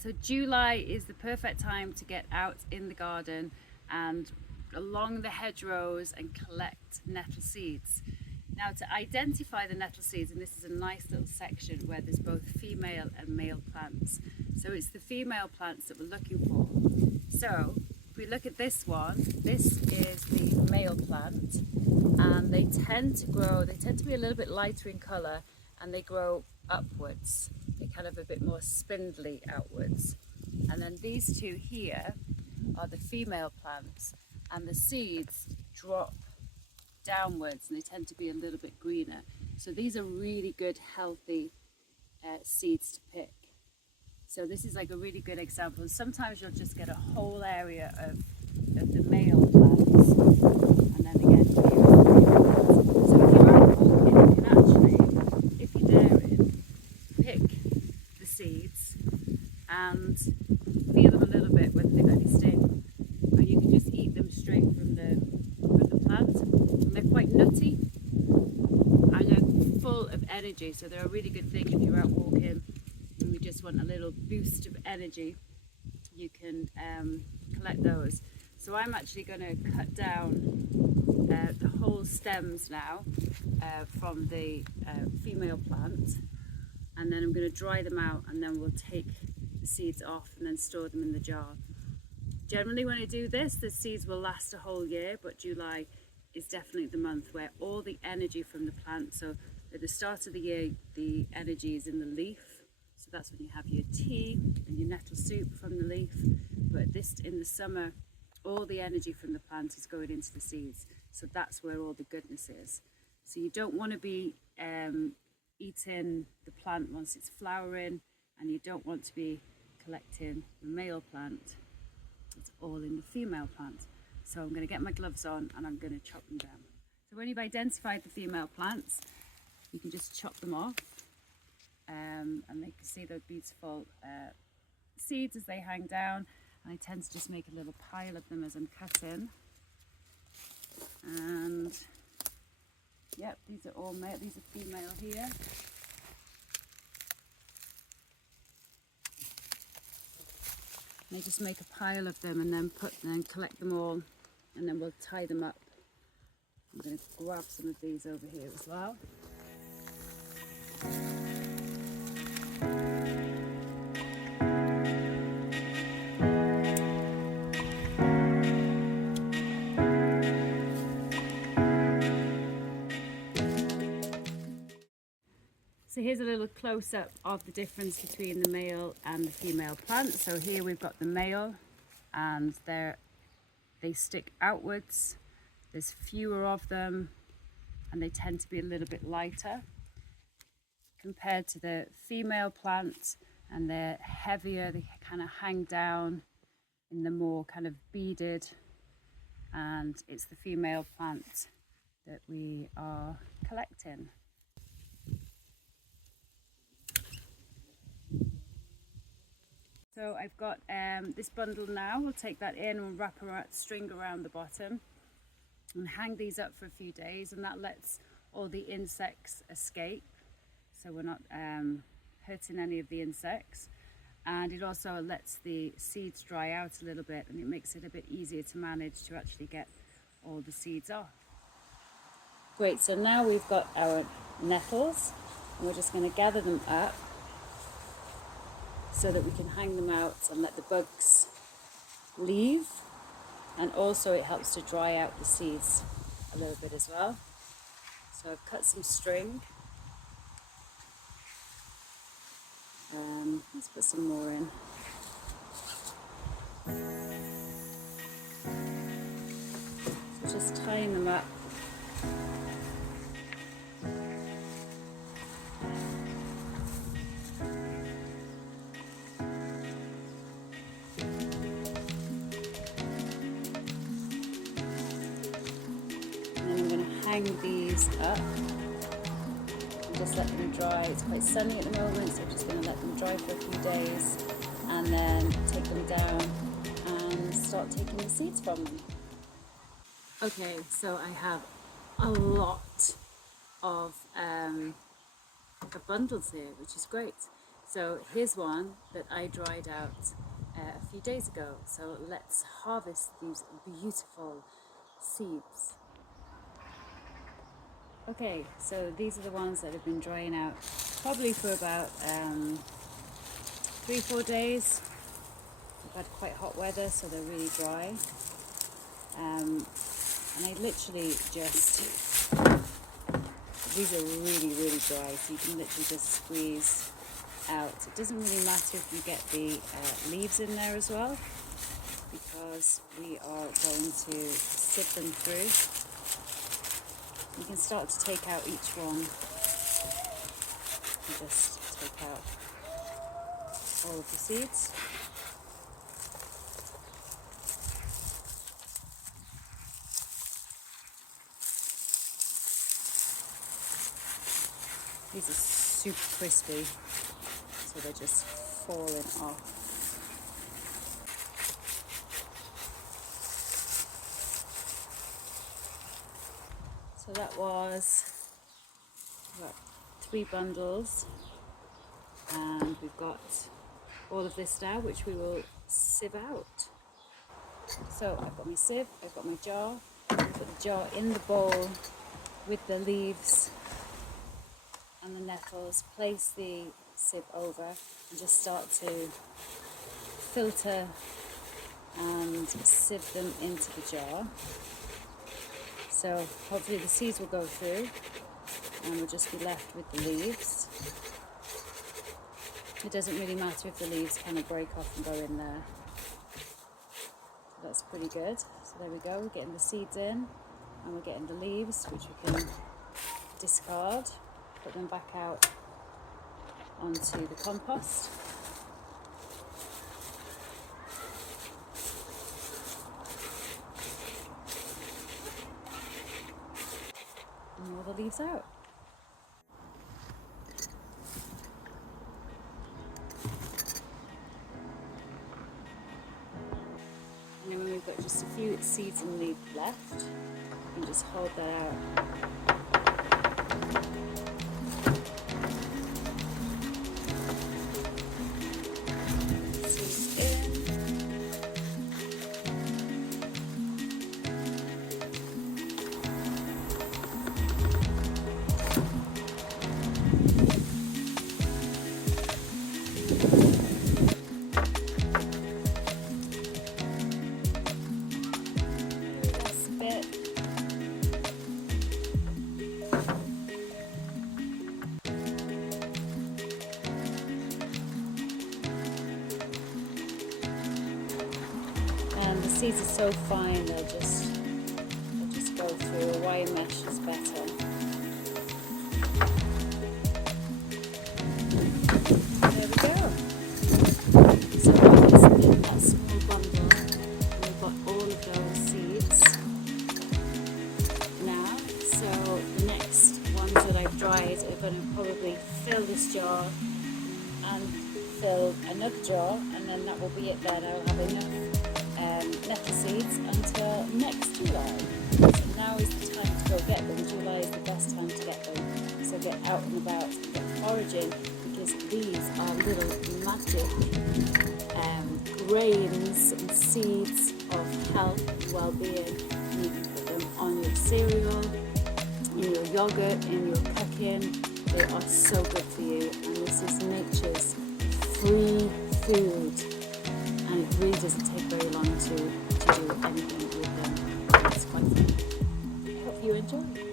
so July is the perfect time to get out in the garden and along the hedgerows and collect nettle seeds. Now, to identify the nettle seeds, and this is a nice little section where there's both female and male plants. So it's the female plants that we're looking for. So if we look at this one, this is the male plant, and they tend to be a little bit lighter in colour, and they grow upwards. They're kind of a bit more spindly outwards. And then these two here are the female plants, and the seeds drop downwards and they tend to be a little bit greener. So these are really good, healthy seeds to pick. So this is like a really good example. And sometimes you'll just get a whole area of the male plants, and then again here are the female plants. So if you're out walking, you can actually, if you're daring, pick the seeds and feel them a little bit whether they've got any sting, or you can just eat them straight from the plant. And they're quite nutty and they're full of energy, so they're a really good thing if you're out walking and you just want a little boost of energy. You can collect those. So I'm actually going to cut down the whole stems now from the female plant, and then I'm going to dry them out, and then we'll take the seeds off and then store them in the jar. Generally when I do this, the seeds will last a whole year, but July is definitely the month where all the energy from the plant, so at the start of the year the energy is in the leaf, so that's when you have your tea and your nettle soup from the leaf, but in the summer all the energy from the plant is going into the seeds, so that's where all the goodness is. So you don't want to be eating the plant once it's flowering, and you don't want to be collecting the male plant. It's all in the female plant. So I'm going to get my gloves on and I'm going to chop them down. So when you've identified the female plants, you can just chop them off, and they can see those beautiful seeds as they hang down. And I tend to just make a little pile of them as I'm cutting. And yep, these are all male, these are female here. And I just make a pile of them and then collect them all, and then we'll tie them up. I'm going to grab some of these over here as well. So here's a little close-up of the difference between the male and the female plant. So here we've got the male, and they stick outwards. There's fewer of them, and they tend to be a little bit lighter compared to the female plant, and they're heavier. They kind of hang down in the more kind of beaded, and it's the female plant that we are collecting. So I've got this bundle now. We'll take that in and wrap a string around the bottom and hang these up for a few days, and that lets all the insects escape, so we're not hurting any of the insects, and it also lets the seeds dry out a little bit, and it makes it a bit easier to manage to actually get all the seeds off. Great, so now we've got our nettles, and we're just going to gather them up so that we can hang them out and let the bugs leave, and also it helps to dry out the seeds a little bit as well. So I've cut some string, let's put some more in. So just tying them up. Hang these up and just let them dry. It's quite sunny at the moment, so I'm just going to let them dry for a few days and then take them down and start taking the seeds from them. Okay, so I have a lot of bundles here, which is great. So here's one that I dried out a few days ago. So let's harvest these beautiful seeds. Okay, so these are the ones that have been drying out probably for about 3-4 days. We've had quite hot weather, so they're really dry. And I literally just, these are really, really dry, so you can literally just squeeze out. It doesn't really matter if you get the leaves in there as well, because we are going to sift them through. You can start to take out each one and just take out all of the seeds. These are super crispy, so they're just falling off. So that was about 3 bundles, and we've got all of this now, which we will sieve out. So I've got my sieve, I've got my jar, put the jar in the bowl with the leaves and the nettles, place the sieve over and just start to filter and sieve them into the jar. So hopefully the seeds will go through and we'll just be left with the leaves. It doesn't really matter if the leaves kind of break off and go in there. So that's pretty good. So there we go, we're getting the seeds in and we're getting the leaves, which we can discard, put them back out onto the compost. And all the leaves out. And then when we've got just a few seeds and leaves left, you can just hold that out. Seeds in. And the seeds are so fine, they'll just go through. A wire mesh is better. There we go. So that is in that small bundle. We've got all of those seeds now. So the next ones that I've dried are going to probably fill this jar and fill another jar, and then that will be it then. I'll have enough nettle seeds until next July. So now is the time to go get them. July is the best time to get them. So get out and about and get foraging, because these are little magic grains and seeds of health and well-being. And you can put them on your cereal, in your yogurt, in your cooking. They are so good for you, and this is nature's free food. And it really doesn't take very long to do anything with them. It's quite fun. I hope you enjoy.